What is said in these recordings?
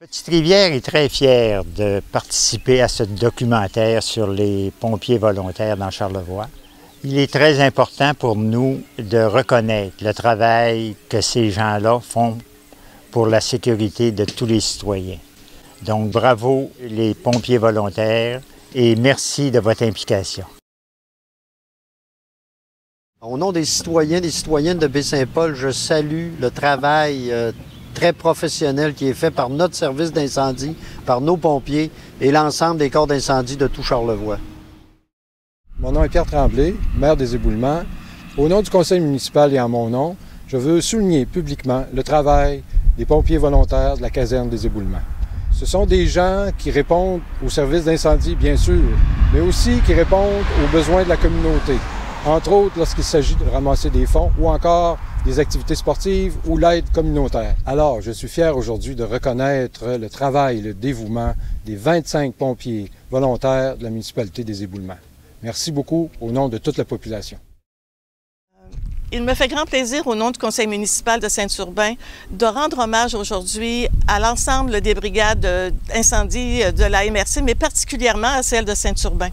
Petite-Rivière est très fière de participer à ce documentaire sur les pompiers volontaires dans Charlevoix. Il est très important pour nous de reconnaître le travail que ces gens-là font pour la sécurité de tous les citoyens. Donc bravo les pompiers volontaires et merci de votre implication. Au nom des citoyens et des citoyennes de Baie-Saint-Paul, je salue le travail très professionnel qui est fait par notre service d'incendie, par nos pompiers et l'ensemble des corps d'incendie de tout Charlevoix. Mon nom est Pierre Tremblay, maire des Éboulements. Au nom du conseil municipal et en mon nom, je veux souligner publiquement le travail des pompiers volontaires de la caserne des Éboulements. Ce sont des gens qui répondent aux services d'incendie, bien sûr, mais aussi qui répondent aux besoins de la communauté, entre autres lorsqu'il s'agit de ramasser des fonds ou encore des activités sportives ou l'aide communautaire. Alors, je suis fier aujourd'hui de reconnaître le travail et le dévouement des 25 pompiers volontaires de la municipalité des Éboulements. Merci beaucoup au nom de toute la population. Il me fait grand plaisir, au nom du conseil municipal de Saint-Urbain, de rendre hommage aujourd'hui à l'ensemble des brigades d'incendie de la MRC, mais particulièrement à celle de Saint-Urbain.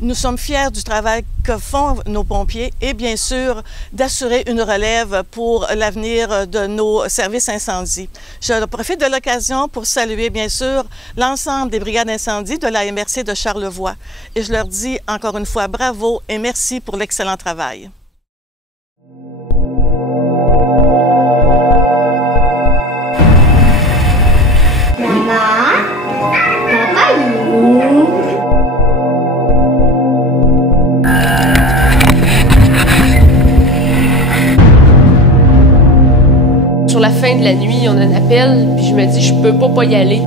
Nous sommes fiers du travail que font nos pompiers et bien sûr d'assurer une relève pour l'avenir de nos services incendie. Je profite de l'occasion pour saluer bien sûr l'ensemble des brigades d'incendie de la MRC de Charlevoix. Et je leur dis encore une fois bravo et merci pour l'excellent travail. Sur la fin de la nuit, on a un appel, puis je me dis, je peux pas y aller.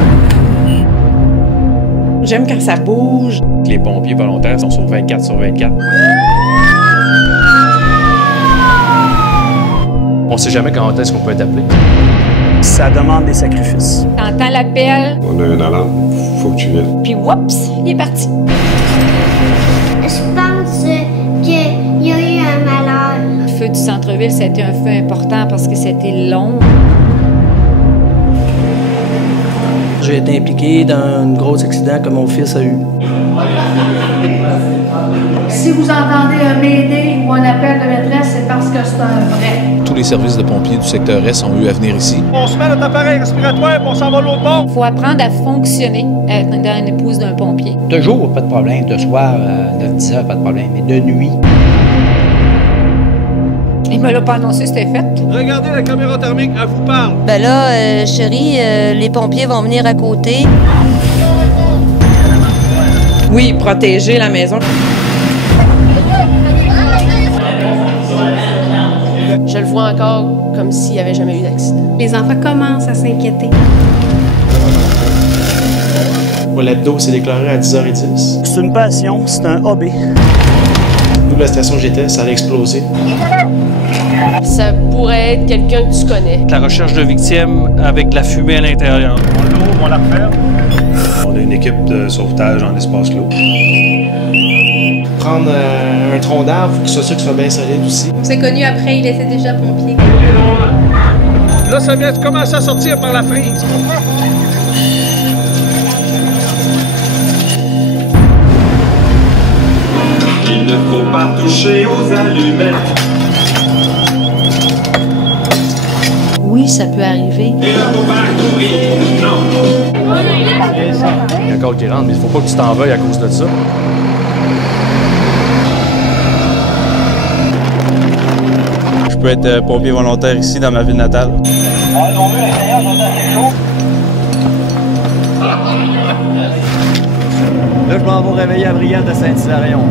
J'aime quand ça bouge. Les pompiers volontaires sont sur 24 sur 24. On sait jamais quand est-ce qu'on peut être appelé. Ça demande des sacrifices. T'entends l'appel. On a une alarme, faut que tu viennes. Puis whoops, il est parti. Je pense qu'il y a eu un malheur. Le feu du centre-ville, c'était un feu important parce que c'était long. J'ai été impliqué dans un gros accident que mon fils a eu. Si vous entendez un Mayday ou un appel de maîtresse, c'est parce que c'est un vrai. Tous les services de pompiers du secteur Est ont eu à venir ici. On se met notre appareil respiratoire et on s'en va l'autre bord. Il faut apprendre à fonctionner dans une épouse d'un pompier. De jour, pas de problème. De soir, 9-10 heures, pas de problème. Mais de nuit... Il me l'a pas annoncé, c'était fait. Regardez la caméra thermique, elle vous parle. Ben là, chérie, les pompiers vont venir à côté. Oui, protéger la maison. Je le vois encore comme s'il n'y avait jamais eu d'accident. Les enfants commencent à s'inquiéter. L'hebdo s'est déclaré à 10h10. C'est une passion, c'est un hobby. Nous, la station où j'étais, ça allait exploser. Ça pourrait être quelqu'un que tu connais. La recherche de victimes avec de la fumée à l'intérieur. On l'ouvre, on la referme. On a une équipe de sauvetage en espace clos. Prendre un tronc d'arbre, il faut que ce soit sûr qu'il soit bien solide aussi. On s'est connus après, il était déjà pompier. Là, ça vient de commencer à sortir par la frise. Il ne faut pas toucher aux allumettes. Oui, ça peut arriver. Et là, faut pas courir, non. Il y a un code qui rentre, mais il ne faut pas que tu t'en veuilles à cause de ça. Je peux être pompier volontaire ici dans ma ville natale. Là, je m'en vais réveiller la brigade de Saint-Hilarion.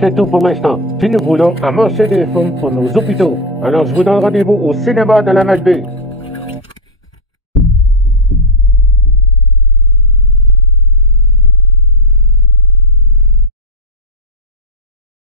C'est tout pour l'instant. Puis nous voulons amasser des fonds pour nos hôpitaux. Alors je vous donne rendez-vous au cinéma de la Malbaie.